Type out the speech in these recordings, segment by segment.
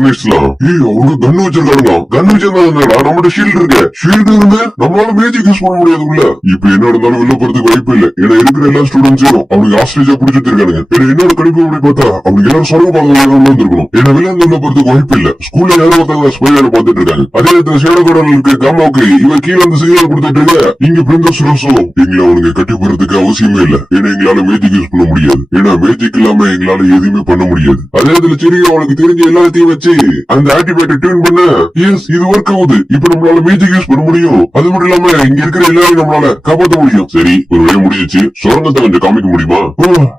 அவங்க கண்ணு வச்சிருக்கானுங்க. கண்ணு வச்சிருந்தா நம்மகிட்ட ஷீல்டு இருக்கு. ஷீல்டு இருந்து நம்மளால மேஜிக் யூஸ் பண்ண முடியாது உள்ள. இப்ப என்ன இருந்தாலும் உள்ள போறதுக்கு வாய்ப்பு இல்ல. ஏன்னா இருக்கிற எல்லா ஸ்டூடெண்ட்ஸையும் அவனுக்கு ஆஸ்ட்ரேலியா பிடிச்சிட்டு இருக்கானுங்க. என்னோட கணிப்பு அப்படி பார்த்தா அவனுக்கு எல்லாரும் சொரங்க பாதை வந்திருக்கணும். ஏன்னா விளையாண்டு உள்ள போறதுக்கு வாய்ப்பு இல்ல. ஸ்கூல்ல யாரும் ஒருத்தவங்க ஸ்பை வேலை பார்த்துட்டு இருக்காங்க. அதே நேரத்தில் ஷேடோ கோடன் இருக்கு. காமாவுக்கு இவன் கீழே வந்து சிக்னல் கொடுத்துட்டு இருக்க. இங்க பிரின்சஸ் ரோஸோ எங்களை அவனுக்கு கட்டி போறதுக்கு அவசியமே இல்ல. ஏன்னா எங்களால மேஜிக் யூஸ் பண்ண முடியாது. ஏன்னா மேஜிக் இல்லாம எங்களால எதுவுமே பண்ண முடியாது. அதே நேரத்துல சரி அவனுக்கு தெரிஞ்ச எல்லாத்தையும் வச்சு அந்த ஆக்டிவேட்டை டியூன் பண்ண எஸ் இது ஒர்க் ஆகுது. இப்ப நம்மளால மேஜிக் யூஸ் பண்ண முடியும். அது மட்டும் இல்லாம இங்க இருக்கிற எல்லாரும் நம்மளால காப்பாற்ற முடியும். சரி ஒரு வேலை முடிஞ்சிச்சு. சுரங்கத்தை கொஞ்சம் காமிக்க முடியுமா?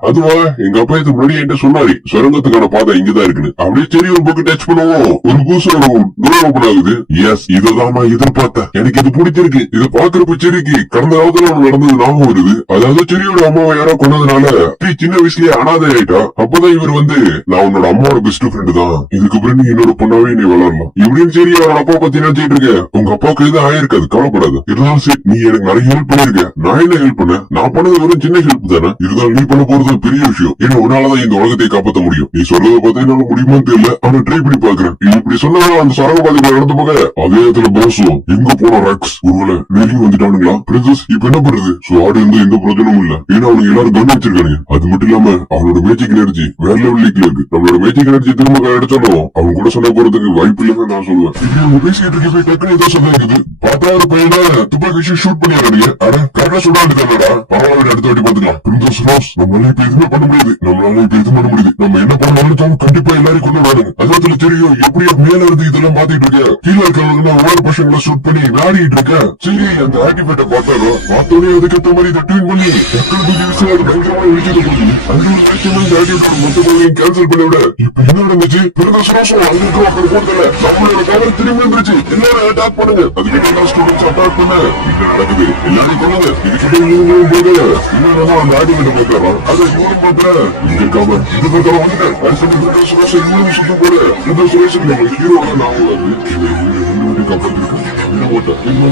அதுவா எங்க அப்பா இதுக்கு முன்னாடி என்கிட்ட சொன்னாரு சுரங்கத்துக்கான பாதை இங்கதான் இருக்குன்னு. அப்படியே சரி ஒரு பக்கம் டச் பண்ணுவோம். ஒரு புதுசா டோர் ஓபன் ஆகுது. எஸ் இதுதான் நான் எதிர்பார்த்தேன். எனக்கு இது பிடிச்சிருக்கு. இதை பாக்குறப்ப செரிக்கு கடந்த காலத்துல நடந்தது ஞாபகம் வருது. அதாவது செரியோட அம்மாவை யாரோ கொண்டதுனால சின்ன வயசுலயே அனாதை ஆயிட்டா. அப்பதான் இவர் வந்து நான் உன்னோட அம்மாவோட பெஸ்ட் ஃப்ரெண்டு தான். இதுக்கப்புறம் நீ என்னோட பொண்ணாவே நீ வளரலாம் இப்படின்னு சரி அவரோட அப்பா பத்தி நினைச்சிட்டு இருக்க. உங்க அப்பாவுக்கு எதுவும் ஆயிருக்காது கவலைப்படாது. இருந்தாலும் சரி நீ எனக்கு நிறைய ஹெல்ப் பண்ணிருக்க. நான் என்ன ஹெல்ப் பண்ண? நான் பண்ணது வெறும் சின்ன ஹெல்ப் தானே. இருந்தாலும் நீ பண்ண போறது பெரிய விஷயம். ஏன்னா உன்னாலதான் இந்த உலகத்தை காப்பாற்ற முடியும். நீ சொல்றத பார்த்தா என்னால முடியுமான்னு தெரியல. ஆனா ட்ரை பண்ணி பாக்குறேன். இப்படி சொன்னதால அந்த சரக பாதைக்குள்ள நடந்து போக அதே இடத்துல பாசும் எங்க போன ராக்ஸ் ஒருவேளை நெருங்கி வந்துட்டானுங்களா? பிரின்சஸ் இப்ப என்ன பண்றது? ஆடு இருந்து எந்த பிரச்சனையும் இல்ல. ஏன்னா அவனுக்கு எல்லாரும் கண்ணு வச்சிருக்காங்க. அது மட்டும் இல்லாம அவனோட மேஜிக் எனர்ஜி வேற லெவல் லீக்ல இருக்கு. நம்மளோட மேஜிக் எனர்ஜி திரும்ப கிடைச்சாலும் அவன் கூட சண்டை போறதுக்கு வாய்ப்பு இல்லைன்னு நான் சொல்லுவேன். இப்படி பேசிட்டு இருக்க டக்குனு ஏதோ சொல்லிருக்குது. பத்தாவது பையனா துப்பாக்கி வச்சு ஷூட் பண்ணிடுறாங்க. அட கரெக்டா சொல்லாண்டு தானடா. பரவாயில்ல அடுத்த வாட்டி பாத்துக்கலாம். பிரின்சஸ் ரோஸ் நம்மளால இப்ப எதுவுமே பண்ண முடியாது. நம்மளால இப்ப எதுவும் பண்ண முடியாது. நம்ம என்ன பண்ண நினைச்சாலும் கண்டிப்பா எல்லாரும் கொண்டு வராங்க. அதுல தெரியும் எப்படியா மேல இருந்து இதெல்லாம் பாத்துட்டு இருக்க. கீழே இருக்கவங்க ஒவ்வொரு பசங்களை ஷூட் பண்ணி நாடிட்டு இருக்க. சரி அந்த ஆக்டிவேட்டை பார்த்தாலும் பார்த்தோடனே அதுக்கேற்ற மாதிரி இதை டியூன் பண்ணி பயங்கரமான விஷயத்தை கொடுக்குது. அந்த ஒரு விஷயமா இந்த ஆக்டிவேட்டர் மொத்தமாக கேன்சல் பண்ணி விட இப்ப என்ன நடந்துச்சு? பிரின்சஸ் ரோஸும் அங்க இருக்க ஒருத்தர் போட்டல நம்மளோட பவர் திரும்பி வந்துருச்சு. எல்லாரும் அட்டாக் பண்ணுங்க. அதுக்கு எல்லா ஸ்டூடெண்ட்ஸ் அட்டாக் பண்ண இது நடக்குது. எல்லாரும் பண்ணுங்க. இதுக்கிட்ட இவங்களும் போது இன்னும் அந்த ஆக்டிவேட்டை பார்க்கலாம். அதை இவரும் பார்க்கல இங்க இருக்காம இது பார்த்தாலும் வந்துட்டேன். பிரின்சஸ் ரோஸ் இவரும் சுத்தம் போல பிரின்சஸ் ரோஸ் நம்ம ஹீரோட நாம வந்து காப்பாத்திருக்கு.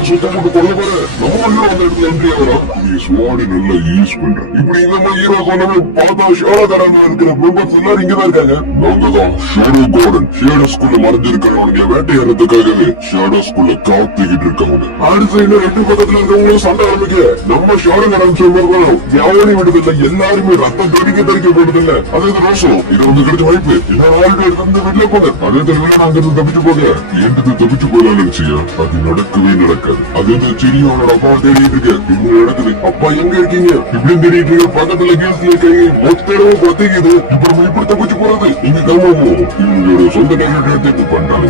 சுத்தம் போட்டு கொள்ள போற நம்ம அந்த இடத்துல என்ட்ரி ஆகிறோம். நீ சுவாடி நல்லா யூஸ் பண்ற. இப்படி நம்ம ஹீரோ சொன்னது பார்த்தா ஷேடோ கார்டன் இருக்கிற மெம்பர்ஸ் எல்லாரும் இங்கதான் இருக்காங்க. நாங்க தான் ஷேடோ கார்டன். ஷேடோ ஸ்கூல்ல மறைஞ்சிருக்கிறவங்க வேட்டையாடுறதுக்காகவே ஷேடோ ஸ்கூல்ல காத்துக்கிட்டு இருக்காங்க. அடுத்த இன்னும் ரெண்டு பக்கத்துல இருக்கிறவங்களும் சண்டை ஆரம்பிக்க நம்ம ஷேடோ கார்டன் சொல்றோம். யாரும் விடுதில்ல. எல்லாருமே ரத்தம் தெரிக்க போடுதில்ல. அதே ரோசம் இது வந்து கிடைச்ச வாய்ப்பு. எல்லாரும் இருந்து வெளியே போங்க. அதே தெரியல நாங்க இருந்து தப்பிச்சு போக எந்தது தப்பிச்சு போகலாம் நினைச்சியா? அது நடக்கவே நடக்காது. அது சரி அவனோட அப்பா தேடிட்டு இருக்க. இப்படி நடக்குது. அப்பா எங்க இருக்கீங்க? இப்படி தேடிட்டு இருக்க. பக்கத்துல கேஸ்ல இருக்கீங்க. மொத்த இடமும் பத்திக்குது. இப்ப நம்ம இப்படி தப்பிச்சு போறது இங்க கிராமமோ இவங்களோட சொந்த டைரக்ட் எடுத்து பண்றாங்க.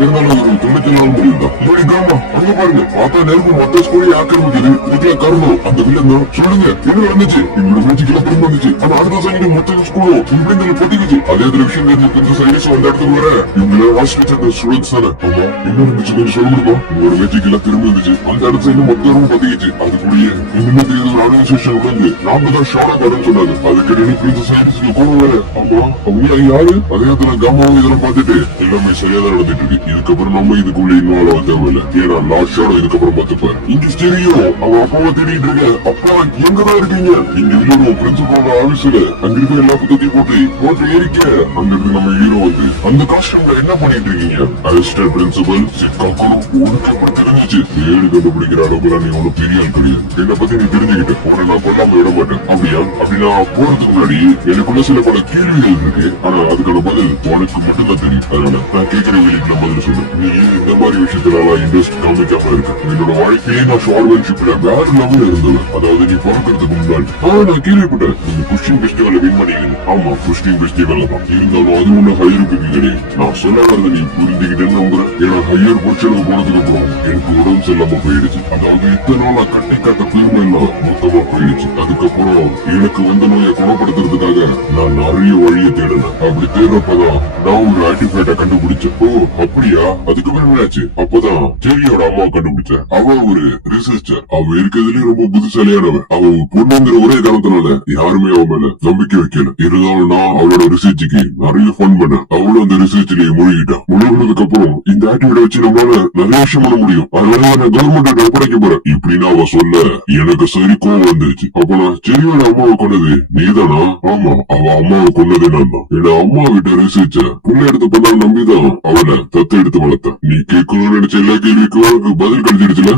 இருந்தாலும் ஒரு துணிச்சலான முடியும் தான். இப்படி கிராமம் அங்க பாருங்க. பார்த்தா நெருப்பு மொத்த ஸ்கூலே ஆக்கிரமிக்குது. இதுக்குள்ள காரணம் அந்த வில்லன் தான். சொல்லுங்க என்ன நடந்துச்சு? இவங்களோட மேஜிக்கெல்லாம் திரும்ப வந்துச்சு. ஆனா அடுத்த சைடு மொத்த ஸ்கூலும் இப்படி பொத்திக்குச்சு. அதே விஷயம் தெரிஞ்சு சைடிஸ் அந்த இடத்துக்கு வர இவங்கள வாசிச்ச ஸ்டூடெண்ட்ஸ் தானே. ஆமா என்ன இருந்துச்சு கொஞ்சம் சொல்லுங்க. உங்களோட மேஜிக் எல்லாம் திரும்ப இருந்துச்சு. அந்த இடத்துல சைடு மொத்த ரூம் பத்திக்கிச்சு. அதுக்குள்ளேயே என்ன தெரியுது ஒரு ஆர்கனைசேஷன் வந்து நாம தான் ஷாடோ கார்டன் சொன்னாங்க. அதுக்கு பிரின்சஸ் சைடிஸ்க்கு கோவம் வேற. ஆமா அவங்க யாரு? அதே இடத்துல கம்மாவும் இதெல்லாம் பார்த்துட்டு எல்லாமே சரியாதான் நடந்துட்டு இருக்கு. இதுக்கப்புறம் நம்ம இதுக்குள்ள இன்னும் அளவு தேவையில்லை. ஏன்னா லாஸ்ட் ஷாடோ இதுக்கப்புறம் பார்த்துப்பாரு. இங்க ஸ்டெரியோ அவன் அப்பாவை தேடிட்டு இருக்க. அப்பா எங்கதான் இருக்கீங்க? இங்க இல்லையோ பிரின்சிபலோட ஆபீஸ்ல அங்க இருக்க எல்லா புத்தகத்தையும் போட்டு ஏறிக்க. அங்க இருந்து நம்ம ஹீரோ வந்து அந்த காஸ்டியூம்ல என்ன பண்ணிட்டு இருக்கீங்க? அசிஸ்டன்ட் பிரின்சிபல் சிக்காக்கோ உனக்கு எப்படி தெரிஞ்சிச்சு? ஏடு கண்டுபிடிக்கிற அளவுக்கு நீ ஒன்னும் பெரிய ஆள் கிடையாது. என்னை பத்தி நீ தெரிஞ்சுக்கிட்ட உன்னை நான் கொல்லாம விட மாட்டேன். அப்படியா? அப்படின்னா போறதுக்கு முன்னாடி எனக்குள்ள சில பல கேள்விகள் இருக்கு. ஆனா அதுக்கான பதில் உனக்கு மட்டும்தான் தெரியும். அதனால நான் கேட்கிற கேள்விக்குள்ள பதில் சொல்லு. நீ இந்த மாதிரி விஷயத்துல இன்ட்ரெஸ்ட் காமிக்காம இருக்கு. என்னோட வாழ்க்கையே நான் ஷார்ட்மேன்ஷிப்ல வேற லெவல் இருந்தது. அதாவது நீ பிறக்கிறதுக்கு முன்னாடி நான் கேள்விப்பட்டேன் நீங்க குஸ்டிங் பெஸ்டிவலை வின் பண்ணிக்கிறீங்க. ஆமா குஸ்டிங் பெஸ்டிவல் தான். இருந்தாலும் அது ஒண்ணு ஹையருக்கு கிடையாது. நான் சொல்ல வரது நீ புரிஞ்சுக்கிட்டேன்னு நம்புறேன். ஏன்னா ஹையர் பொசிஷனுக்கு போனதுக்கு அப்புறம் எனக்கு உடம்பு செல்லாம போயிடுச்சு. அதாவது இத்தனை நாளா கட்டி காட்ட பெருமை எல்லாம் மொத்தமா போயிடுச்சு. அதுக்கப்புறம் எனக்கு வந்த நோயை குணப்படுத்துறதுக்காக நான் நிறைய வழியை தேடினேன். அப்படி தேடுறப்பதான் நான் ஒரு ஆர்டிஃபேக்ட கண்டுபிடிச்சேன். ஓ அப்படியா? அதுக்கப்புறம் என்னாச்சு? அப்பதான் செரியோட அம்மா கண்டுபிடிச்சேன். அவ ஒரு ரிசர்ச்சர். அவ இருக்கிறதுலயே ரொம்ப புத்திசாலியானவன். அவ பொண்ணுங்கிற ஒரே காரணத்தினால யாருமே அவன் மேல நம்பிக்கை வைக்கல. இருந்தாலும் நான் அவளோட ரிசர்ச்சுக்கு நிறைய ஃபன் பண்ணேன். அவளும் அந்த ரிசர்ச்லயே மூழ்கிட்டான். முழுகினதுக்கு அப்புறம் இந்த ஆக்டிவிட்டி வச்சு நம்மளால நிறைய விஷயம் ஆபரேஷன் பண்ண முடியும், அதனால நான் கவர்மெண்ட் ஒப்படைக்க போறேன் இப்படின்னு அவ சொல்ல எனக்கு சரி கோவம் வந்துருச்சு. அப்ப நான் செரியோட அம்மாவை கொண்டது நீதானா? ஆமா, அவ அம்மாவை கொண்டதே நான் தான். ஏன்னா அம்மா கிட்ட ரிசர்ச்ச புள்ள எடுத்து பண்ணாலும் நம்பிதான் அவனை தத்து எடுத்து வளர்த்த. நீ கேட்கணும்னு நினைச்ச எல்லா கேள்விக்கும் உனக்கு பதில் கிடைச்சிடுச்சுல.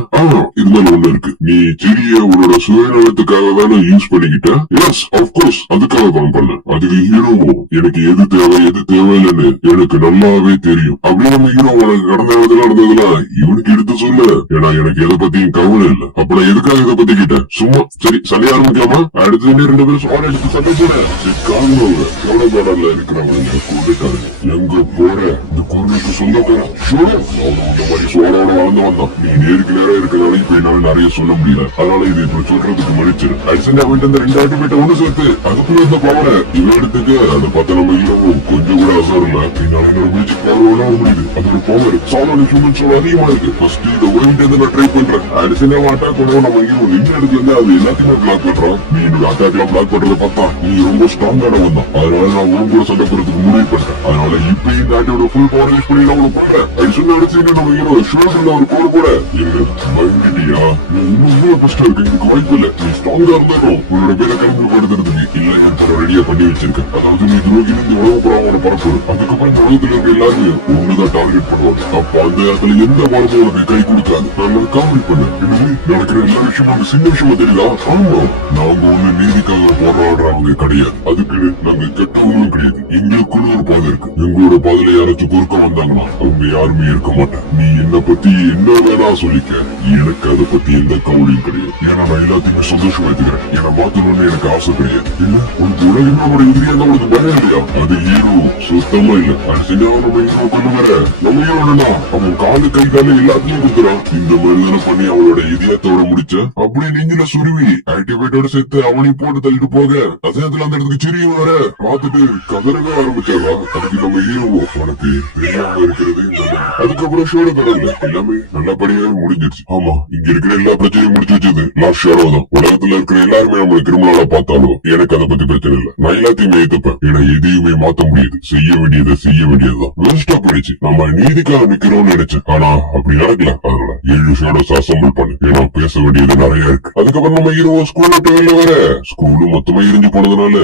இது மாதிரி ஒண்ணு இருக்கு, நீ செரிய உன்னோட சுயநலத்துக்காக தானே யூஸ் பண்ணிக்கிட்ட. எஸ் அப்கோர்ஸ், அதுக்காக தான் பண்ண. அதுக்கு ஹீரோவோ எனக்கு எது தேவை எது தேவையில்லைன்னு எனக்கு நல்லாவே தெரியும். அப்படியே நம்ம ஹீரோ உனக்கு கடந்த காலத்துல நடந்ததுலாம் இவனுக்கு எடுத்து சொல்ல. ஏன்னா எனக்கு எதை பத்தியும் கவலை இல்ல. அப்ப நான் எதுக்காக இதை பத்தி கேட்டேன்? சும்மா சரி சண்டை ஆரம்பிக்கலாமா? அடுத்து 2 பேரும் சோழ எடுத்து சண்டை போட காரணவங்க சோழபாடல்ல இருக்கிறவங்க கூட்டாரு. எங்க போற இந்த கோவிலுக்கு சொந்தக்காரன் இந்த மாதிரி சோழோட வளர்ந்து வந்தான். நீ நேருக்கு நேரம் இருக்கிறதால இப்ப என்னால நிறைய சொல்ல முடியல, அதனால இது இப்ப சொல்றதுக்கு மன்னிச்சிரு. அடிசண்டா போயிட்டு அந்த 2 ஆட்டுமேட்ட ஒண்ணு சேர்த்து அதுக்குள்ள இந்த பவரை இவன் எடுத்துக்க. அதை பார்த்த நம்ம ஹீரோவும் கொஞ்சம் கூட அசரல. என்னால என்னோட மியூசிக் பவர் முடியுது. அதோட பவர் சாலோட ஹியூமன்ஸ் அதிகமா இருக்கு. ஃபர்ஸ்ட் இதை ஓடிட்டு இருந்து நான் ட்ரை பண்றேன். அடிசண்டா அட்டாக் பண்ணுவோம். நம்ம ஹீரோ நின்று இடத்துல இருந்து அது எல்லாத்தையுமே பிளாக் பண்றான். நீ அட்டாக் எல்லாம் பிளாக் பண்றத பார்த்தா நீ ரொம்ப ஸ்ட்ராங்கான வந்தான். அதனால நான் உன் கூட சண்டை போறதுக்கு முடிவு பண்றேன். அதனால இப்ப இந்த ஆட்டோட ஃபுல் பவர் யூஸ் பண்ணி நான் பண்றேன். அடிசண்டா அடிச்சு நம்ம ஹீரோ ஷோல்டர்ல ஒரு போர் போட பயந்துட்டியா? நீ இன்னும் இவ்வளவு கஷ்டம் இருக்கு, இதுக்கு வாய்ப்பு இல்ல. நீ ஸ்ட்ராங்கா இருந்தாலும் உன்னோட பேரை கிளம்பி படுத்துறதுக்கு இல்ல என் படம் ரெடியா பண்ணி வச்சிருக்க. அதாவது நீ துரோகி இருந்து உலக புறாவோட பரப்பு. அதுக்கப்புறம் இந்த உலகத்துல இருக்க எல்லாருமே ஒண்ணுதான் டார்கெட் பண்ணுவாங்க. அப்ப அந்த இடத்துல எந்த மரமும் உனக்கு கை கொடுக்காது. நான் காமெடி பண்ணேன். நடக்கிற எல்லா விஷயமும் அந்த சின்ன விஷயமா தெரியுதா? ஆமா, நாங்க ஒண்ணு நீதிக்காக போராடுறவங்க கிடையாது. அதுக்கு நாங்க கெட்டவங்களும் கிடையாது. எங்களுக்குள்ள ஒரு பாதை இருக்கு. எங்களோட பாதையில யாராச்சும் குறுக்க வந்தாங்கன்னா அவங்க யாருமே இருக்க மாட்டேன். நீ என்ன பத்தி என்ன வேணா சொல்லிக்க, எனக்கு அதை பத்தி எந்த கவலையும் கிடையாது. ஏன்னா நான் எல்லாத்தையுமே சந்தோஷமா எடுத்துக்கிறேன். ஏன்னா மாத்தணும்னு எனக்கு ஆசை கிடையாது. இல்ல உனக்கு உலகமே ஒரு எதிரியா தான் உனக்கு பயம் இல்லையா? அது ஹீரோ சுத்தமா இல்ல. அது சின்ன நம்ம ஹீரோ கொண்டு வர நம்ம ஹீரோனா அவன் காலு கை காலு எல்லாத்தையும் கொடுத்துறான். இந்த மாதிரி தானே பண்ணி அவனோட இதயத்தோட முடிச்ச. அப்படியே நெஞ்சில சுருவி ஆக்டிவேட்டோட சேர்த்து அவனையும் போட்டு தள்ளிட்டு போக அதே அந்த இடத்துக்கு சிரியும் வர பார்த்துட்டு கதறவே ஆரம்பிச்சாரா. அதுக்கு நம்ம ஹீரோவோ உனக்கு தெரியாம இருக்கிறது. அதுக்கப்புறம் ஷோட கடவுள் எல்லாமே நல்லபடியாவே முடிஞ்சிருச்சு. ஆமா, இங்க இருக்கிற எல்லா பிரச்சனையும் முடிச்சு வச்சது லாஸ்ட் ஷோரோ தான். உலகத்துல இருக்கிற எல்லாருமே நம்மளை கிரிமினலா பார்த்தாலும் எனக்கு அதை பத்தி பிரச்சனை இல்லை. நான் எல்லாத்தையுமே ஏத்துப்பேன். ஏன்னா எதையுமே மாத்த முடியாது. செய்ய வேண்டியதை செய்ய வேண்டியதுதான். வேஸ்டா போயிடுச்சு. நம்ம நீதிக்காக நிக்கிறோம்னு நினைச்சேன். ஆனா அப்படி நடக்கல. அதனால 7 ஷோடோஸ் அசம்பிள் பண்ணு. ஏன்னா பேச வேண்டியது நிறைய இருக்கு. அதுக்கப்புறம் நம்ம ஹீரோ ஸ்கூல் விட்டு வெளில வர ஸ்கூலு மொத்தமா எரிஞ்சு போனதுனால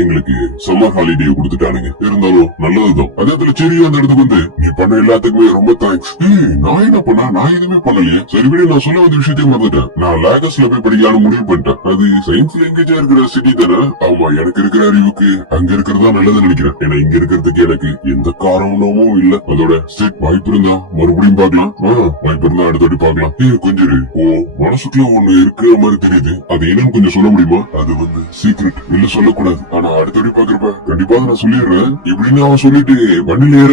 எங்களுக்கு சம்மர் ஹாலிடே கொடுத்துட்டானுங்க. இருந்தாலும் நல்லதுதான். அதே இடத்துல சரி அந்த இடத்துக்கு வந்து நீ பண்ண எல்லாத்துக்குமே ரொம்ப தேங்க்ஸ். நான் என்ன பண்ண? நான் எதுவுமே பண்ணலையே. சரி விட, நான் சொல்ல வந்த விஷயத்தையும் மறந்துட்டேன். நான் லாகஸ்ல போய் படிக்கலாம்னு முடிவு பண்ணிட்டேன். அது சயின்ஸ்ல எங்கேஜா இருக்கிற சிட்டி தானே. ஆமா, எனக்கு இருக்கிற அறிவுக்கு அங்க இருக்கிறதா நல்லதுன்னு நினைக்கிறேன். ஏன்னா இங்க இருக்கிறதுக்கு எனக்கு எந்த காரணமும் இல்ல. அதோட செட் வாய்ப்பு இருந்தா மறுபடியும் பாக்கலாம். வாய்ப்பு இருந்தா அடுத்தபடி பாக்கலாம். கொஞ்சம் மனசுக்குள்ள ஒண்ணு இருக்கிற மாதிரி தெரியுது. அது என்னன்னு கொஞ்சம் சொல்ல முடியுமா? அது வந்து சீக்ரெட், இல்ல சொல்லக்கூடாது. ஆனா அடுத்தபடி பாக்குறப்ப கண்டிப்பா நான் சொல்லிடுறேன். இப்படின்னு அவன் சொல்லிட்டு வண்டியில ஏற